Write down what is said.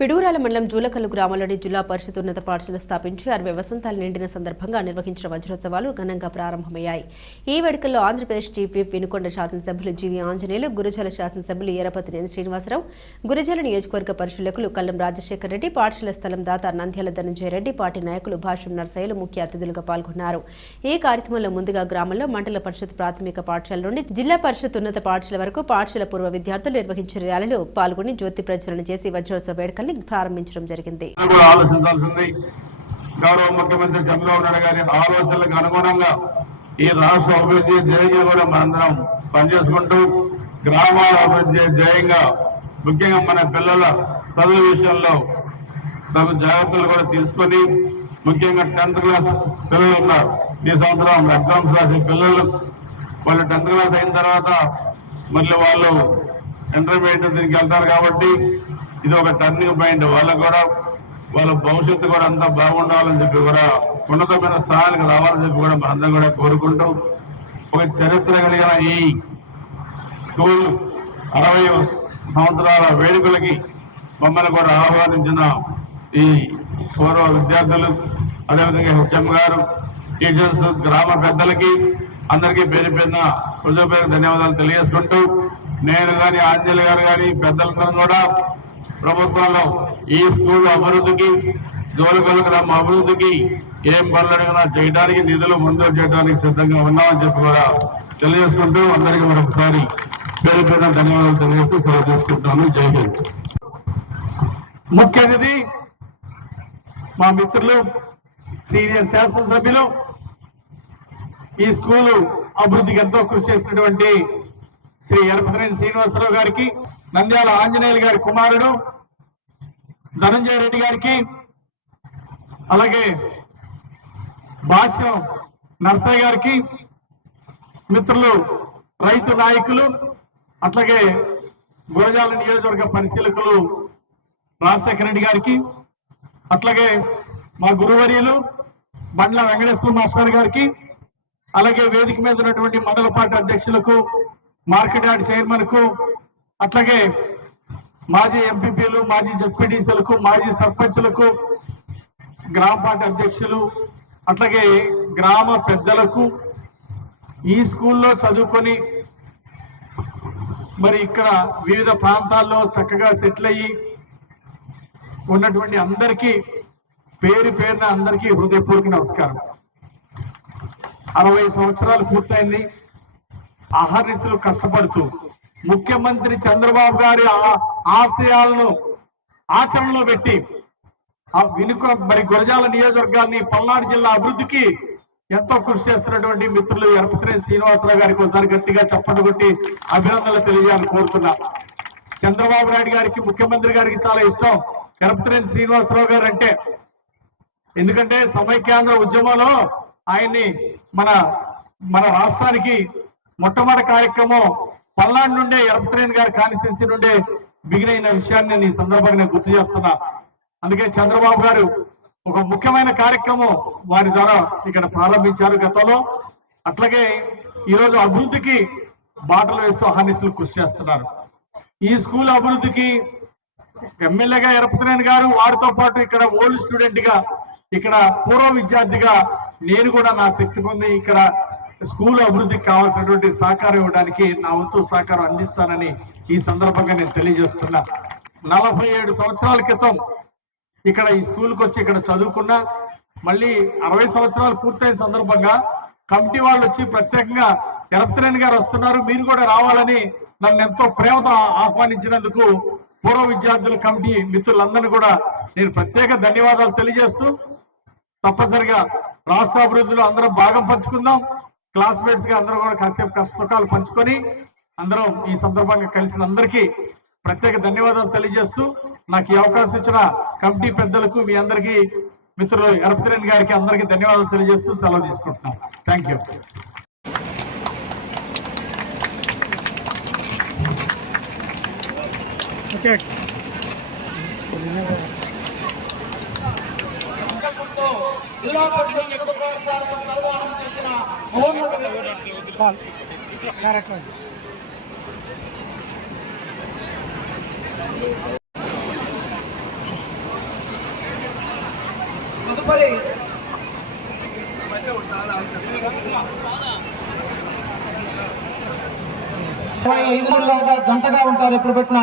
పిడూరాల మండలం జూలకల్లు గ్రామంలోని జిల్లా పరిషత్ ఉన్నత పాఠశాల స్థాపించి 60 వసంతాలు నిండిన సందర్భంగా నిర్వహించిన వజ్రోత్సవాలు ఘనంగా ప్రారంభమయ్యాయి. ఈ వేడుకల్లో ఆంధ్రప్రదేశ్ చీఫ్ విప్ వినుకొండ శాసనసభ్యులు జీవి ఆంజనేయులు, గురజాల శాసనసభ్యులు ఎరపతినేని శ్రీనివాసరావు, గురజాల నియోజకవర్గ పరిశీలకులు కల్లం రాజశేఖర్ రెడ్డి, పాఠశాల స్థలం దాత నంద్యాల ధనంజయ రెడ్డి, పార్టీ నాయకులు భాష్యం నర్సయ్యలు ముఖ్య అతిథులుగా పాల్గొన్నారు. ఈ కార్యక్రమంలో ముందుగా గ్రామంలో మండల పరిషత్ ప్రాథమిక పాఠశాల నుండి జిల్లా పరిషత్ ఉన్నత పాఠశాల వరకు పాఠశాల పూర్వ విద్యార్థులు నిర్వహించిన ర్యాలీలో పాల్గొని జ్యోతి ప్రజ్వలన చేసి వజ్రోత్సవ వేడుకలు ప్రారంభించడం జరిగింది. ఆలోచించాల్సింది గౌరవ ముఖ్యమంత్రి చంద్రబాబు నాయుడు గారి ఆలోచనలకు అనుగుణంగా ఈ రాష్ట్ర అభివృద్ధి ధ్యేయంగా కూడా మనందరం పనిచేసుకుంటూ గ్రామాల అభివృద్ధి ధ్యేయంగా ముఖ్యంగా మన పిల్లల చదువు విషయంలో తగు జాగ్రత్తలు కూడా తీసుకొని ముఖ్యంగా 10th క్లాస్ పిల్లలు ఉన్నారు. ఈ సంవత్సరం ఎగ్జామ్స్ రాసే పిల్లలు వాళ్ళు 10th క్లాస్ అయిన తర్వాత మళ్ళీ వాళ్ళు ఇంటర్మీడియట్ దీనికి వెళ్తారు కాబట్టి ఇది ఒక టర్నింగ్ పాయింట్. వాళ్ళకు కూడా వాళ్ళ భవిష్యత్తు కూడా అంతా బాగుండాలని చెప్పి కూడా ఉన్నతమైన స్థానానికి రావాలని చెప్పి కూడా మనందరం కూడా కోరుకుంటూ ఒక చరిత్ర కలిగిన ఈ స్కూల్ 60 సంవత్సరాల వేడుకలకి మమ్మల్ని కూడా ఆహ్వానించిన ఈ పూర్వ విద్యార్థులు, అదేవిధంగా హెచ్ఎం గారు, టీచర్స్, గ్రామ పెద్దలకి అందరికీ పేరు పేరున హృదయపూర్వక ధన్యవాదాలు తెలియజేసుకుంటూ నేను కానీ ఆంజనేయులు గారు కానీ పెద్దలందరం కూడా ప్రభుత్వంలో ఈ స్కూల్ అభివృద్ధికి, జోలకల్లు గ్రామ అభివృద్ధికి ఏం పనులు అడిగినా చేయడానికి నిధులు మంజూరు చేయడానికి సిద్ధంగా ఉన్నామని చెప్పి కూడా తెలియజేసుకుంటూ అందరికీ మరొకసారి పేరు పేరున ధన్యవాదాలు తెలియజేస్తూ సెలవు తీసుకుంటాను. జై హింద్. ముఖ్య అతిథి మా మిత్రులు, సీనియర్ శాసనసభ్యులు, ఈ స్కూలు అభివృద్ధికి ఎంతో కృషి చేసినటువంటి శ్రీ ఎరపతినేని శ్రీనివాసరావు గారికి, నంద్యాల ఆంజనేయులు గారి కుమారుడు ధనంజయ రెడ్డి గారికి, అలాగే భాష్యం నర్సయ్య గారికి, మిత్రులు రైతు నాయకులు, అట్లాగే గురజాల నియోజకవర్గ పరిశీలకులు రాజశేఖర రెడ్డి గారికి, అట్లాగే మా గురువర్యులు బండ్ల వెంకటేశ్వర మాస్టర్ గారికి, అలాగే వేదిక మీద ఉన్నటువంటి మండల పార్టీ అధ్యక్షులకు, మార్కెట్ యార్డ్ చైర్మన్ కు, అట్లాగే మాజీ ఎంపీపీలు, మాజీ జెడ్పీటీసీలకు, మాజీ సర్పంచులకు, గ్రామ పార్టీ అధ్యక్షులు, అట్లాగే గ్రామ పెద్దలకు, ఈ స్కూల్లో చదువుకొని మరి ఇక్కడ వివిధ ప్రాంతాల్లో చక్కగా సెటిల్ అయ్యి ఉన్నటువంటి అందరికీ పేరు పేరున అందరికీ హృదయపూర్వక నమస్కారం. 60 సంవత్సరాలు పూర్తయింది. అహర్నిశలు కష్టపడుతూ ముఖ్యమంత్రి చంద్రబాబు గారి ఆశయాలను ఆచరణలో పెట్టి మరి గురజాల నియోజకవర్గాన్ని, పల్నాడు జిల్లా అభివృద్ధికి ఎంతో కృషి చేస్తున్నటువంటి మిత్రులు ఎరపతినేని శ్రీనివాసరావు గారికి ఒకసారి గట్టిగా చప్పట్లు కొట్టి అభినందనలు తెలియజేయాలని కోరుతున్నా. చంద్రబాబు నాయుడు గారికి, ముఖ్యమంత్రి గారికి చాలా ఇష్టం ఎరపతినేని శ్రీనివాసరావు గారు అంటే. ఎందుకంటే సమైక్యాంధ్ర ఉద్యమంలో ఆయన్ని మన రాష్ట్రానికి మొట్టమొదటి కార్యక్రమం పల్నాడు నుండే ఎరపతినేని గారి కాన్స్టిట్యున్సీ నుండే బిగిన్ అయిన విషయాన్ని నేను ఈ సందర్భంగా నేను గుర్తు చేస్తున్నా. అందుకే చంద్రబాబు గారు ఒక ముఖ్యమైన కార్యక్రమం వారి ద్వారా ఇక్కడ ప్రారంభించారు గతంలో. అట్లాగే ఈరోజు అభివృద్ధికి బాటలు వేస్తూ అహర్నిశలు కృషి చేస్తున్నారు. ఈ స్కూల్ అభివృద్ధికి ఎమ్మెల్యేగా ఎరపతినేని గారు, వారితో పాటు ఇక్కడ ఓల్డ్ స్టూడెంట్ గా, ఇక్కడ పూర్వ విద్యార్థిగా నేను కూడా నా శక్తి పొంది ఇక్కడ స్కూల్ అభివృద్ధికి కావాల్సినటువంటి సహకారం ఇవ్వడానికి నా వంతు సహకారం అందిస్తానని ఈ సందర్భంగా నేను తెలియజేస్తున్నా. 47 సంవత్సరాల క్రితం ఇక్కడ ఈ స్కూల్కి వచ్చి ఇక్కడ చదువుకున్నా. మళ్ళీ 60 సంవత్సరాలు పూర్తయిన సందర్భంగా కమిటీ వాళ్ళు వచ్చి ప్రత్యేకంగా ఎరపతినేని గారు వస్తున్నారు, మీరు కూడా రావాలని నన్ను ఎంతో ప్రేమతో ఆహ్వానించినందుకు పూర్వ విద్యార్థుల కమిటీ మిత్రులందరినీ కూడా నేను ప్రత్యేక ధన్యవాదాలు తెలియజేస్తూ, తప్పనిసరిగా రాష్ట్ర అభివృద్ధిలో అందరం భాగం పంచుకుందాం. క్లాస్మేట్స్ గా అందరూ కూడా కాసేపు కష్ట సుఖాలు పంచుకొని అందరం ఈ సందర్భంగా కలిసిన అందరికీ ప్రత్యేక ధన్యవాదాలు తెలియజేస్తూ, నాకు ఈ అవకాశం ఇచ్చిన కమిటీ పెద్దలకు, మీ అందరికీ, మిత్రులు ఎరపతినేని గారికి అందరికీ ధన్యవాదాలు తెలియజేస్తూ సెలవు తీసుకుంటున్నాను. Thank you. జిల్లా పరిషత్ నిర్వహణ చేసిన తదుపరి జంటగా ఉంటారు ఎప్పుడు పెట్టినా